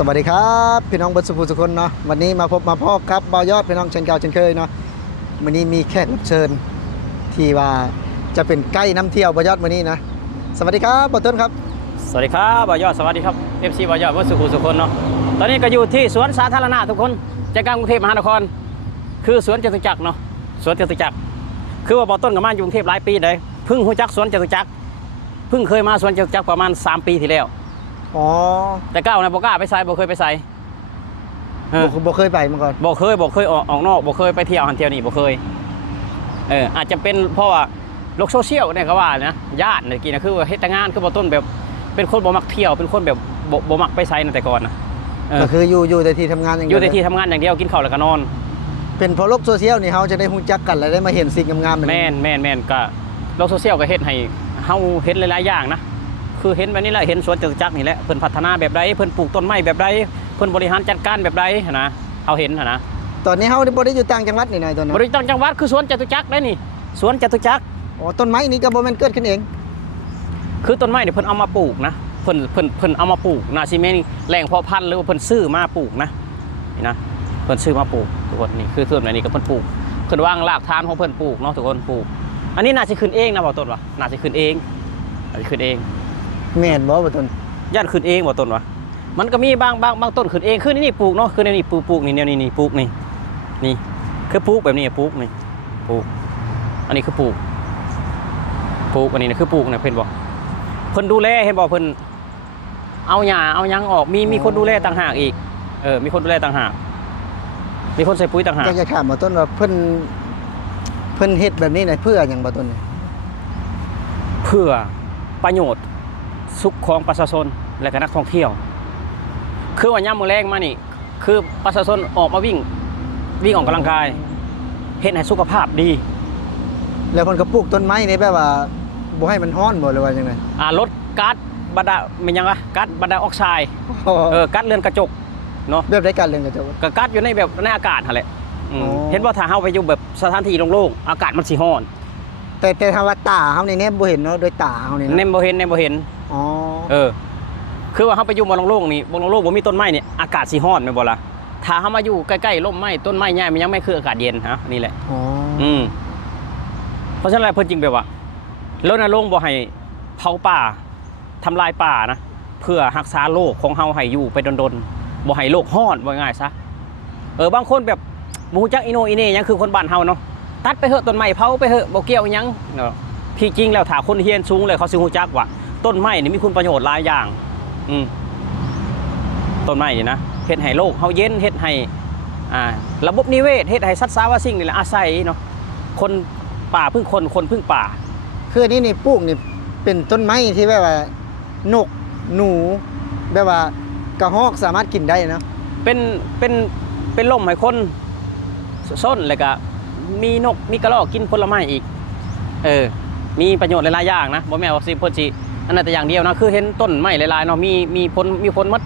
สวัสดีครับพี่น้องเบิร์ดสุภูทุกคนเนาะวันนี้มาพบมาพบครับบ่าวยอดพี่น้องเช่นเก่าเช่นเคยเนาะวันนี้มีแขกรับเชิญที่ว่าจะเป็นไกด์นำเที่ยวบ่าวยอดวันนี้นะสวัสดีครับบ่าวต้นครับสวัสดีครับบ่าวยอดสวัสดีครับ FC บ่าวยอดวัดสุขุมสุคนเนาะตอนนี้ก็อยู่ที่สวนสาธารณะทุกคนใจกลางกรุงเทพมหานครคือสวนจตุจักรเนาะสวนจตุจักรคือว่าบ่าวต้นกับมาอยู่กรุงเทพหลายปีเลยเพิ่งรู้จักสวนจตุจักรเพิ่งเคยมาสวนจตุจักรประมาณ3 ปีที่แล้วอ๋อแต่ก้าวนะบ่กล้าไปใส่บ่เคยไปใส่บ่เคยไปมาก่อนบ่เคยออกนอกบ่เคยไปเที่ยวหันเที่ยวนี่บ่เคยอาจจะเป็นเพราะว่าโลกโซเชียลเนี่ยก็ว่านะญาติเนี่ยกี่นะคือว่าเฮ็ดงานคือบ่าวต้นแบบเป็นคนบ่มักเที่ยวเป็นคนแบบบ่มักไปใส่ในแต่ก่อนนะก็คืออยู่แต่ที่ทำงานอย่างเดียวอยู่แต่ที่ทำงานอย่างเดียวกินข้าวแล้วก็นอนเป็นเพราะโลกโซเชียลนี่เขาจะได้รู้จักกันและได้มาเห็นสิ่งงามๆแบบนี้แม่นก็โลกโซเชียลก็เฮ็ดให้เฮาเห็นหลายๆอย่างนะคือเห็นแบบนี้แหละเห็นสวนจตุจักรนี่แหละเพิ่นพัฒนาแบบใดเพิ่นปลูกต้นไม้แบบใดเพิ่นบริหารจัดการแบบใดนะเฮาเห็นนะตอนนี้เขาบ่ได้อยู่ต่างจังหวัดนี่นายตอนนั้นบ่ได้ต่างจังหวัดคือสวนจตุจักรได้นี่สวนจตุจักรอ๋อต้นไม้นี่ก็บ่แม่นเกิดขึ้นเองคือต้นไม้เนี่ยเพิ่นเอามาปลูกนะเพิ่นเอามาปลูกน่าสิแม่นแหล่งเพาะพันธุ์หรือว่าเพิ่นซื้อมาปลูกนะนี่นะเพิ่นซื้อมาปลูกทุกคนนี่คือส่วนอันนี้ก็เพิ่นปลูกเพิ่นวางรากฐานของเพิ่นปลูกเนาะทุกคนปลูกอันนี้น่าสิขึ้นเองนะบ่ต้นวะน่าสิขึ้นเองขึ้นเองแม่นบ่บ่ต้นย่านขึ้นเองบ่ต้นวะมันก็มีบางต้นขึ้นเองคือนี่ปลูกเนาะคือนี่ปลูกนี่แนวนี่ปลูกนี่คือปลูกแบบนี้ปลูกนี่ปลูกอันนี้คือปลูกอันนี้คือปลูกเนี่ยเพิ่นบอกเพิ่นดูแลเห็นบอกเพิ่นเอาหญ้าเอาหยังออกมีคนดูแลต่างหากอีกมีคนดูแลต่างหากมีคนใส่ปุ๋ยต่างหากอยากถามบ่ต้นว่าเพิ่นเฮ็ดแบบนี้น่ะเพื่อหยังบ่ต้นเพื่อประโยชน์สุขของประชาชนและก็นักท่องเที่ยวคือว่ายามมื้อแรงมานี่คือประชาชนออกมาวิ่งออกกำลังกายเฮ็ดให้สุขภาพดีแล้วเพิ่นก็ปลูกต้นไม้นี่แบบว่าบ่ให้มันร้อนบ่หรือว่าจังได๋ลดก๊าซบรรดาเป็นยังวะก๊าซบรรดาออกไซด์ก๊าซเรือนกระจกเนาะแบบได้การเรือนกระจกก็ก๊าซอยู่ในแบบในอากาศหั่นแหละเห็นว่าถ้าเฮาไปอยู่แบบสถานที่โล่งๆอากาศมันสิร้อนแต่ถ้าว่าตาเฮานี่แนบบ่เห็นเนาะโดยตาเฮานี่แนบบ่เห็นอ๋อคือว่าเฮาไปอยู่บ่โล่งๆนี่บ่โล่งๆบ่มีต้นไม้นี่อากาศสิร้อนแม่นบ่ล่ะถ้าเฮามาอยู่ใกล้ๆร่มไม้ต้นไม้ใหญ่มันยังไม่คืออากาศเย็นฮะนี่แหละอ๋อเพราะฉะนั้นเพิ่นจริงแบบว่ารณรงค์บ่ให้เผาป่าทำลายป่านะเพื่อรักษาโลกของเฮาให้อยู่ไปดนๆบ่ให้โลกร้อนว่าง่ายซะบางคนแบบบ่ฮู้จักอีโนอีเน่หยังคือคนบ้านเฮาเนาะตัดไปเหอะต้นไม้เผาไปเหอะบ่เกี่ยวหยังเนาะที่จริงแล้วถ้าคนเฮียนสูงเลยเขาสิฮู้จักว่าต้นไม้นี่มีคุณประโยชน์หลายอย่างต้นไม้นี่นะเฮ็ดให้โลกเฮาเย็นเฮ็ดให้ระบบนิเวศเฮ็ดให้สัตว์สาวสิ่งนี่แหละอาศัยเนาะคนป่าพึ่งคนพึ่งป่าคืออันนี้นี่ปลูกนี่เป็นต้นไม้ที่แบบว่านกหนูแบบว่ากระรอกสามารถกินได้เนาะเป็นล่มให้คนส้นแล้วก็มีนกมีกระรอกกินผลไม้อีกมีประโยชน์หลายๆอย่างนะบ่แม่นว่าสิเพิ่นสิอันนั้นแต่อย่างเดียวนะคือเห็นต้นไม้หลายๆเนาะมีผลหมด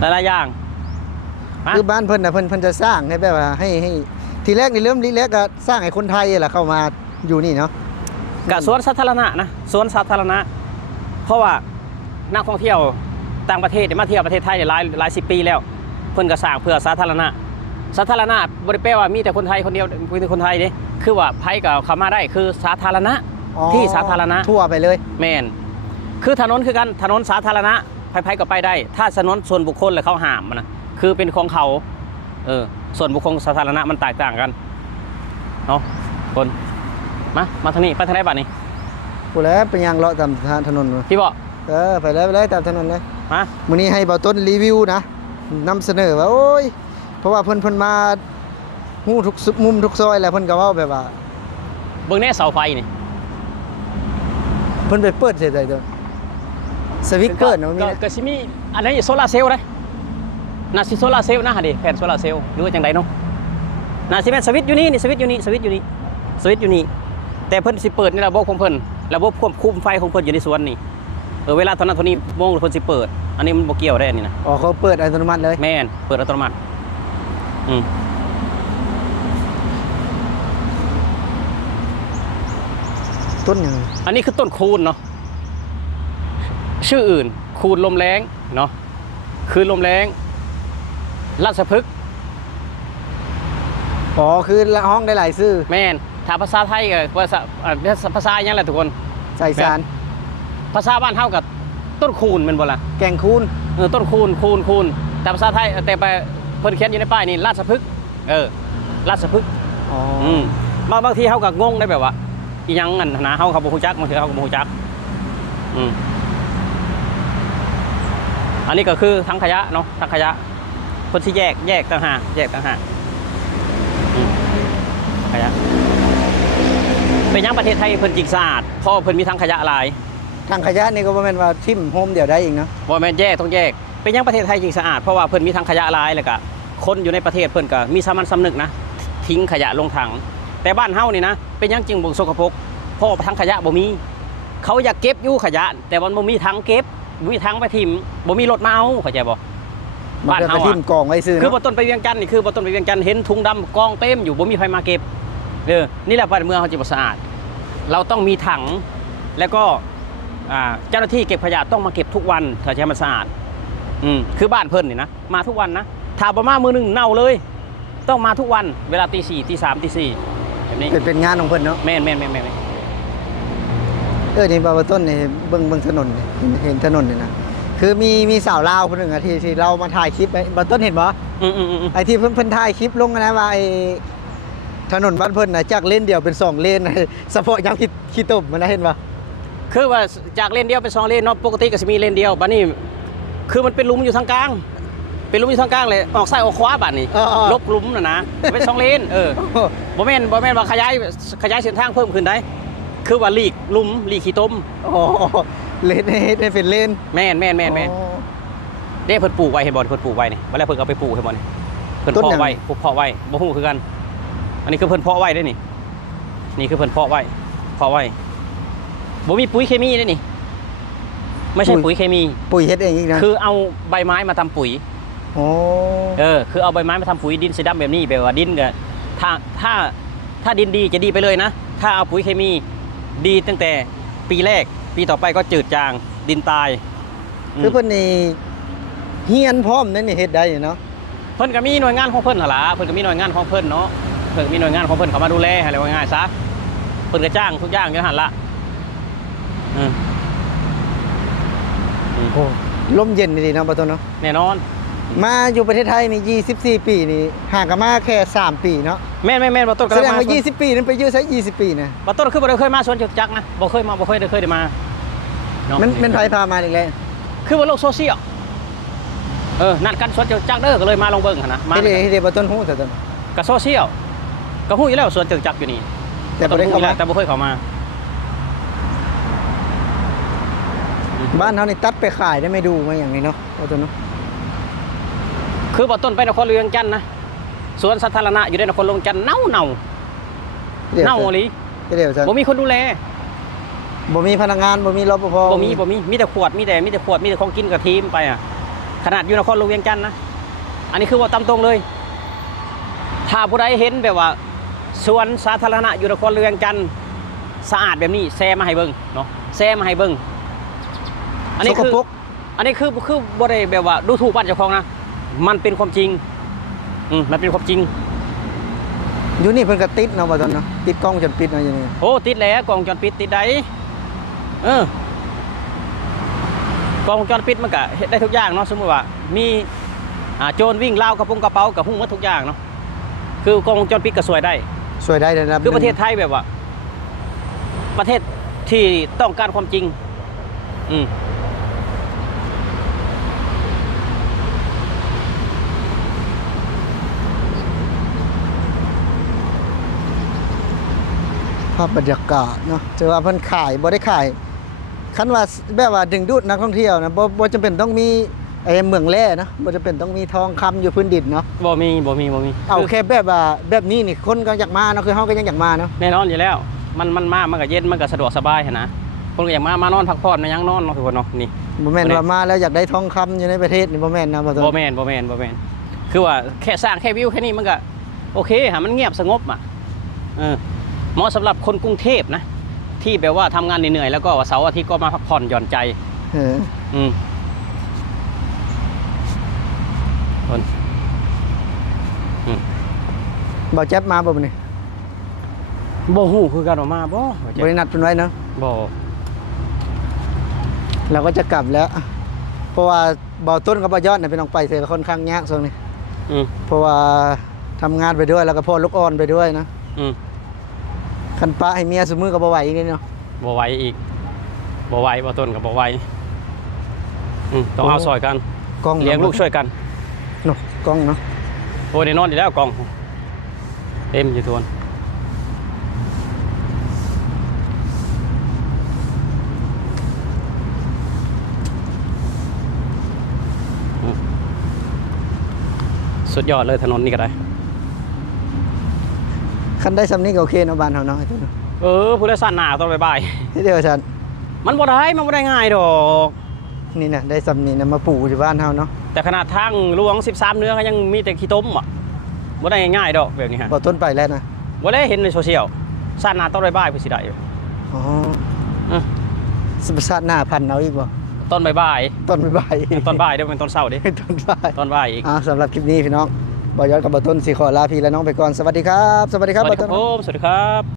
หลายๆอย่างคือบ้านเพิ่นน่ะเพิ่นจะสร้างให้แบบว่าให้ทีแรกนี่เริ่มแรกก็สร้างให้คนไทยแหละเข้ามาอยู่นี่เนาะกับสวนสาธารณะนะสวนสาธารณะเพราะว่านักท่องเที่ยวต่างประเทศมาเที่ยวประเทศไทยหลาย10 ปีแล้วเพิ่นก็สร้างเพื่อสาธารณะบ่ได้แปลว่ามีแต่คนไทยคนเดียวมีแต่คนไทยเด้คือว่าไผก็เข้ามาได้คือสาธารณะที่สาธารณะทั่วไปเลยแม่นคือถนนคือกันถนนสาธารณะไผก็ไปได้ถ้าถนนส่วนบุคคลแล้วเขาห้ามนะคือเป็นของเขาส่วนบุคคลสาธารณะมันแตกต่างกันเนาะคนมาทางนี้ไปทางไหนบ้านนี้กูแล้วเป็นยังเลาะตามถนนพี่บอกไปเลยตามถนนเลยมามื้อนี้ให้บ่าวต้นรีวิวนะนำเสนอว่าโอ้ยเพราะว่าเพิ่นมาฮู้ทุกมุมทุกซอยแล้วเพิ่นก็เว้าแบบว่าเบิ่งแน่เสาไฟนี่เพิ่นไปเปิดเสร็จได้เด้อสวิตช์เปิดเนาะมีก็สิมีอันนี้โซลาร์เซลล์เด้น่าสิโซลาร์เซลล์นะฮะดิแผ่นโซลาร์เซลล์หรือว่าจังไดเนาะน่าสิแม่นสวิตช์อยู่นี่สวิตช์อยู่นี่แต่เพิ่นสิเปิดในระบบของเพิ่นระบบควบคุมไฟของเพิ่นอยู่ในสวนนี่เวลาเท่านั้นเท่านี้โมงเพิ่นสิเปิดอันนี้มันบ่เกี่ยวได้อันนี้นะอ๋อเขาเปิดอัตโนมัติเลยแม่นเปิดอัตโนมัติต้นหยังอันนี้คือต้นคูนเนาะชื่ออื่นคูนลมแรงเนาะ คือลมแรงราชพฤกษ์ อ๋อคือห้องได้หลายชื่อ แม่นถ้าภาษาไทยกับภาษาอย่างไรทุกคน ใส่สาร ภาษาบ้านเท่ากับต้นคูณเป็นบ่ล่ะ แกงคูน ต้นคูณแต่ภาษาไทยแต่ไปเพิ่นเขียนอยู่ในป้ายนี่ราชพฤกษ์ราชพฤกษ์ อ๋อ บางทีเขาก็งงได้แบบว่าอีหยังอันนะเขาบ่ฮู้จักบางทีเขาก็บ่ฮู้จักอันนี้ก็คือถังขยะเนาะถังขยะเพิ่นสิแยกต่างหากขยะเป็นหยังประเทศไทยเพิ่นจิงสะอาดเพราะเพิ่นมีถังขยะหลาย ทางขยะนี่ก็บ่แม่นว่าทิ่มโฮมเดียวได้อีกเนาะ บ่แม่นต้องแยกเป็นหยังประเทศไทยจิงสะอาดเพราะว่าเพิ่นมีถังขยะหลายแล้วก็คนอยู่ในประเทศเพิ่นก็มีสามัญสำนึกนะทิ้งขยะลงถังแต่บ้านเฮานี่นะเป็นหยังจึงบ่สกปรกเพราะถังขยะบ่มีเขาอยากเก็บอยู่ขยะแต่มันบ่มีถังเก็บบ่มีถังไปทิ่มบ่มีรถมาเอาเข้าใจบ่บ้านเฮา ทิ่มกองไว้ซื้อ คือ เนาะ บ่ต้นไปเวียงจันทน์นี่คือบ่ต้นไปเวียงจันทน์เห็นถุงดำกองเต็มอยู่บ่มีใครมาเก็บนี่แหละบ้านเมืองเขาจะบ่สะอาดเราต้องมีถังแล้วก็เจ้าหน้าที่เก็บขยะต้องมาเก็บทุกวันถ้าจะให้มันสะอาดคือบ้านเพิ่นนี่นะมาทุกวันนะถ้าบ่มามือหนึงเน่าเลยต้องมาทุกวันเวลาตี 4 ตี 3 ตี 4แบบนี้ เป็นงานของเพิ่นเนาะ แม่นนี่บาต้นนี่เบิ่งถนนเห็นถนนนี่นะคือมีสาวลาวคนหนึ่งอะที่เรามาถ่ายคลิปไอ้บาต้นเห็นบ่ไอ้ที่เพิ่นถ่ายคลิปลงนะว่าไอ้ถนนบ้านเพิ่นน่ะจากเลนเดียวเป็น2เลนเฉพาะยามขี้ตมมันนะเห็นบ่ คือว่าจากเลนเดียวเป็น2เลนเนาะปกติก็สิมีเลนเดียวบัดนี้คือมันเป็นหลุมอยู่ทางกลางเป็นหลุมอยู่ทางกลางเลยออกซ้ายออกขวาบัดนี้ลบหลุมนะเป็น2เลนบ่แม่นว่าขยายเส้นทางเพิ่มขึ้นได้คือว่าหลีกหลุมหลีกขี้ต้ม อ๋อเลนให้เป็นเลน แม่นเด้เพิ่นปลูกไว้เห็นบ่เพิ่นปลูกไว้นี่วันแรกเพิ่นเอาไปปลูกให้บ่นี่เพิ่นเพาะไว้บ่ฮู้คือกันอันนี้คือเพิ่นเพาะไว้ได้นี่นี่คือเพิ่นเพาะไว้บ่มีปุ๋ยเคมีได้นี่ไม่ใช่ปุ๋ยเคมี ปุ๋ยเฮ็ดเองอีกนะ คือเอาใบไม้มาทำปุ๋ย โอ้ คือเอาใบไม้มาทำปุ๋ยดินสีดำแบบนี้แบบว่าดินก็ถ้าดินดีจะดีไปเลยนะถ้าเอาปุ๋ยเคมีดีตั้งแต่ปีแรกปีต่อไปก็จืดจางดินตาย คือเพิ่นนี่เฮียนพร้อมนั่นนี่เฮ็ดได้เนาะ เพิ่นก็มีหน่วยงานของเพิ่นหั่นล่ะเพิ่นก็มีหน่วยงานของเพิ่นเนาะเพิ่นก็มีหน่วยงานของเพิ่นเข้ามาดูแลอะไรว่าง่ายซะเพิ่นก็จ้างทุกอย่างอยู่หั่นล่ะโอ้ลมเย็นดีเนาะบ่ต้นเนาะ แน่นอน มาอยู่ประเทศไทยนี่24 ปีนี่ห่างกันมาแค่3ปีเนาะ แม่นบ่ต้นก็ แสดง มา ว่า20 ปีนั้นไปอยู่ซะ20 ปีนะ บ่ต้นคือบ่ได้เคยมาสวนจตุจักรนะบ่เคยได้มาเนาะ มันไผพามาอีกแล้ว คือว่าโลกโซเชียลนัดกันสวนจตุจักรเด้อก็เลยมาลองเบิ่งหั่นนะมา เฮ็ดบ่ต้นฮู้แต่ต้น กับโซเชียลก็ฮู้อยู่แล้วสวนจตุจักรอยู่นี่ แต่บ่ได้เข้ามา แต่บ่เคยเข้ามา บ้านเฮานี่ตัดไปขายได้ไม่ดูมาอย่างนี้เนาะบ่ต้นเนาะ คือบ่ต้นไปนครหลวงจันทน์นะสวนสาธารณะอยู่ในนครหลวงจันทน์เน่าเน่าอีหลี เดี๋ยวซั่น บ่มีคนดูแล บ่มีพนักงานบ่มีรปภ บ่มีแต่ขวดมีแต่ของกินกับทีมไปขนาดอยู่นครหลวงจันทน์นะอันนี้คือว่าตามตรงเลยถ้าผู้ใดเห็นแบบว่าสวนสาธารณะอยู่นครหลวงจันทน์สะอาดแบบนี้แชร์มาให้เบิ่งเนาะแชร์มาให้เบิ่งอันนี้คือบ่ได้แบบว่าดูถูกบ้านเจ้าของนะมันเป็นความจริงมันเป็นความจริง อยู่นี่เพิ่นก็ติดเนาะบ่ต้นเนาะติดกล้องวงจรปิดเนาะอย่างนี้ โอ้ติดแล้วกล้องวงจรปิดติดได้กล้องวงจรปิดมันก็เฮ็ดได้ทุกอย่างเนาะสมมุติว่ามีโจรวิ่งราวกระเป๋ากับหุ้มหมดทุกอย่างเนาะคือกล้องวงจรปิดก็ช่วยได้ ช่วยได้ระดับ คือประเทศไทยแบบว่า ประเทศที่ต้องการความจริงภาพบรรยากาศเนาะถือว่าเพิ่นขายบ่ได้ขายคันว่าแบบว่าดึงดูดนักท่องเที่ยวนะบ่จำเป็นต้องมีไอ้เมืองแร่นะบ่จำเป็นต้องมีทองคำอยู่พื้นดินเนาะ บ่มีเอาแค่แบบว่าแบบนี้นี่คนก็อยากมาเนาะคือเฮาก็ยังอยากมาเนาะ แน่นอนอยู่แล้วมันมามันก็เย็นมันก็สะดวกสบายนะคนก็อยากมานอนพักผ่อนมายังนอนเนาะทุกคนเนาะนี่ บ่แม่นว่ามาแล้วอยากได้ทองคำอยู่ในประเทศนี่บ่แม่นนะบ่ต้น บ่แม่นคือว่าแค่สร้างแค่วิวแค่นี้มันก็โอเคมันเงียบสงบเหมาะสำหรับคนกรุงเทพนะที่แบบว่าทำงานเหนื่อยๆแล้วก็เสาร์อาทิตย์ก็มาพักผ่อนหย่อนใจ คน บ่แจ๊บมาบ่มื้อนี้ บ่ฮู้คือกันว่ามาบ่ บ่ได้นัดเพิ่นไว้เนาะ บ่ เราก็จะกลับแล้ว เพราะว่าเบาต้นกับเบายอดเนี่ยเป็นน้องไปเสียค่อนข้างยากช่วงนี้ เพราะว่าทำงานไปด้วยแล้วก็พ่อลูกอ่อนไปด้วยนะคันปะให้เมียสมือกับบ่ไหวอีกนี่เนาะ บ่ไหวอีกบ่ไหวบ่ต้นกับบ่ไหวต้องเอาซอยกัน กล้อง เลี้ยงลูกช่วยกัน เนาะกล้องเนาะ โอ้ยได้นอนอยู่แล้วกล่องเต็มอยู่ทวนสุดยอดเลยถนนนี่ก็ได้ คันได้สำนี้ก็โอเคเนาะบ้านเฮาเนาะ ผู้โดยสารหนาต้องบาย ที่เดียวฉัน มันบ่ได้ง่ายดอก นี่นะได้สำนี้นะมาปลูกอยู่บ้านเฮาเนาะ แต่ขนาดทางหลวง13เนื้อก็ยังมีแต่ขี้ต้มอ่ะบ่ได้ง่ายดอกแบบนี้ฮะ เบาต้นไปแล้วนะ บ่ได้เห็นในโซเชียลสารหนาต้องบายเพื่อสิได้อยู่ อ๋อสมชาติหน้าพันเอาอีกบ่ ต้นบาย ต้นบ่าย ต้นบายเดี๋ยวเป็นต้นเศร้าดิ ต้นบ่าย ต้นบายอีก สำหรับคลิปนี้พี่น้องเบายอดกับเบาต้นสิขอลาพี่และน้องไปก่อนสวัสดีครับสวัสดีครับ สวัส เบา ดีค ต้ รับ น ผมสวัสดีครับ